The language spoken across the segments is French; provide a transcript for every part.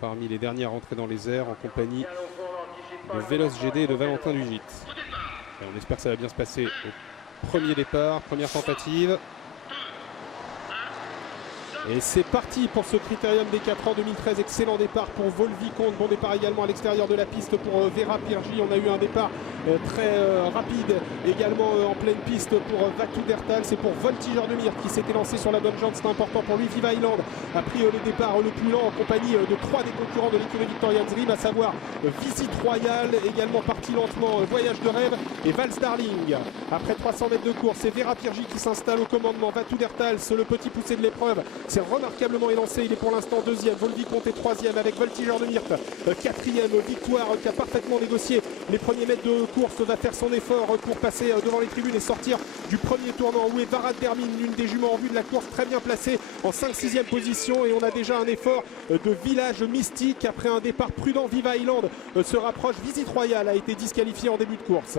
parmi les derniers à rentrer dans les airs en compagnie de Vélos GD et de Valentin Lugit. Et on espère que ça va bien se passer au premier départ, première tentative. Et c'est parti pour ce Critérium des 4 ans 2013. Excellent départ pour Volviconte. Bon départ également à l'extérieur de la piste pour Vera Pirgi. On a eu un départ très rapide également en pleine piste pour Vatou Dertal. C'est pour Voltigeur de Myrte qui s'était lancé sur la bonne jante. C'est important pour lui. Viva Island a pris le départ le plus lent en compagnie de 3 des concurrents de l'écurie Victoria's Dream, à savoir Visit Royal, également parti lentement Voyage de Rêve et Vals Darling. Après 300 mètres de course, c'est Vera Pirgi qui s'installe au commandement. Vatou Dertal, le petit poussé de l'épreuve, c'est remarquablement élancé. Il est pour l'instant deuxième. Volviconte est troisième avec Voltigeur de Myrte quatrième. Victoire qui a parfaitement négocié les premiers mètres de course, va faire son effort pour passer devant les tribunes et sortir du premier tournant. Où est Varad Dermin, l'une des juments en vue de la course, très bien placée en 5-6e position. Et on a déjà un effort de Village Mystique après un départ prudent. Viva Island se rapproche. Visit Royal a été disqualifié en début de course.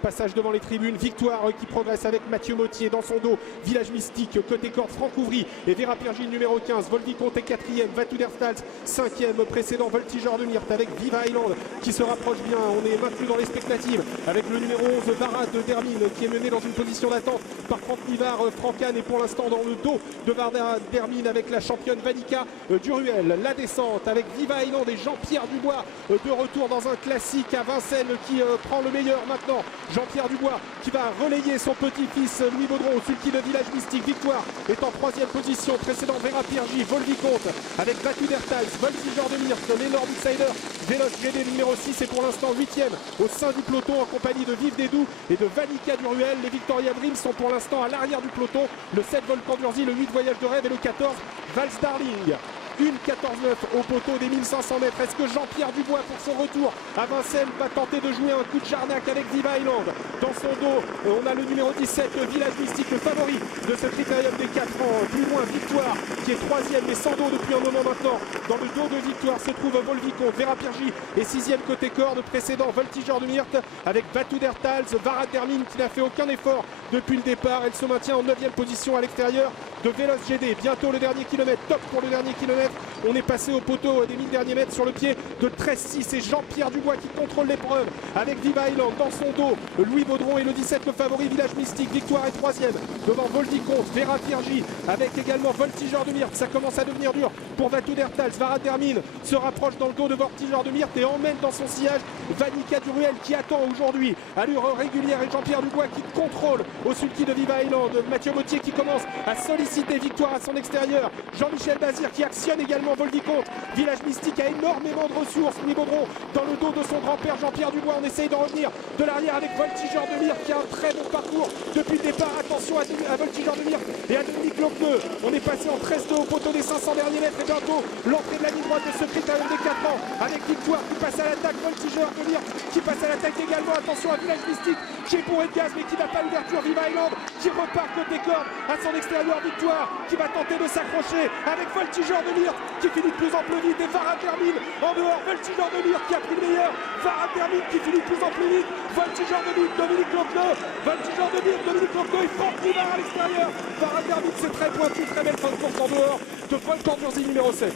Passage devant les tribunes, Victoire qui progresse avec Mathieu Mottier dans son dos. Village Mystique, côté corde, Franck Ouvry et Vera Pirgi numéro 15. Volviconte est quatrième, Vatou Dertal 5e, précédent Voltigeur de Myrte avec Viva Island qui se rapproche bien. On est maintenu dans les spectatives avec le numéro 11 Varad Dermin qui est mené dans une position d'attente par Franck Nivard. Francan est pour l'instant dans le dos de Varad Dermin avec la championne Vanica Duruel. La descente avec Viva Island et Jean-Pierre Dubois de retour dans un classique à Vincennes qui prend le meilleur maintenant. Jean-Pierre Dubois qui va relayer son petit-fils Louis Baudron, sulky de Village Mystique. Victoire est en troisième position, précédent Vera Pirgi. Volviconte avec Vatou Dertal, Voltigeur de Myrte, l'énorme outsider Vélos GD numéro 6 est pour l'instant 8e au sein du peloton en compagnie de Vive des Doux et de Vanica Duruel. Les Victoria Dream sont pour l'instant à l'arrière du peloton. Le 7 Volcan d'Urzy, le 8 Voyage de Rêve et le 14 Vals Darling. Une 14-9 au poteau des 1500 mètres. Est-ce que Jean-Pierre Dubois pour son retour à Vincennes va tenter de jouer un coup de Jarnac avec Viva Island? Dans son dos, on a le numéro 17, Village Mystique, le favori de ce Critérium des 4 ans. Plus loin, Victoire qui est troisième mais sans dos depuis un moment maintenant. Dans le dos de Victoire se trouve Volviconte. Vera Pirgi est sixième côté corde, précédent Voltigeur de Myrte avec Vatou Dertal, Varad Dermin qui n'a fait aucun effort depuis le départ. Elle se maintient en 9e position à l'extérieur de Vélos GD. Bientôt le dernier kilomètre, top pour le dernier kilomètre. On est passé au poteau des 1000 derniers mètres sur le pied de 13-6 et Jean-Pierre Dubois qui contrôle l'épreuve avec Viva Island dans son dos. Louis Baudron et le 17 le favori Village Mystique. Victoire est troisième devant Volviconte. Vera Pirgi avec également Voltigeur de Myrte. Ça commence à devenir dur pour Vatou Dertal. Varad Dermin se rapproche dans le dos de Voltigeur de Myrte et emmène dans son sillage Vanica Duruel qui attend aujourd'hui allure régulière et Jean-Pierre Dubois qui contrôle au sulky de Viva Island. Mathieu Mottier qui commence à solliciter Victoire à son extérieur. Jean-Michel Bazir qui actionne également Volviconte. Village Mystique a énormément de ressources. Louis Baudron dans le dos de son grand-père Jean-Pierre Dubois. On essaye d'en revenir de l'arrière avec Voltigeur de Myrte qui a un très bon parcours depuis le départ. Attention à Voltigeur de Myrte et à Dominique Lochneux. On est passé en 13-2 au poteau des 500 derniers mètres et bientôt l'entrée de la ligne droite de ce Critérium des 4 ans avec Victoire qui passe à l'attaque. Voltigeur de Myrte qui passe à l'attaque également. Attention à Village Mystique qui est bourré de gaz mais qui n'a pas l'ouverture. Viva Island qui repart côté corde à son extérieur. Victoire qui va tenter de s'accrocher avec Voltigeur de Myrte qui finit de plus en plus vite et Varad Dermin en dehors. Voltigeur de Myrte qui a pris le meilleur. Varad Dermin qui finit de plus en plus vite. Voltigeur de Myrte, Dominique Lochneux. Voltigeur de Myrte, Dominique Lochneux et Franck Nivard à l'extérieur. Varad Dermin c'est très pointu, très belle fin de course en dehors de Volcan d'Urzy numéro 7.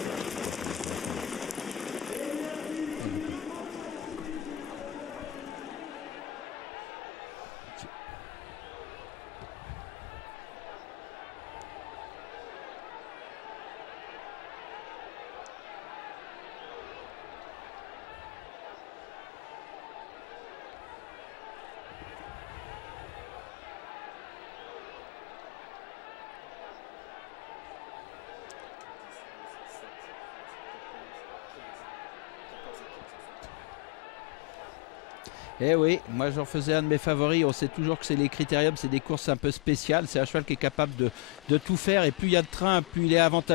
Eh oui, moi j'en faisais un de mes favoris. On sait toujours que c'est les critériums, c'est des courses un peu spéciales. C'est un cheval qui est capable de tout faire et plus il y a de train, plus il est avantageux.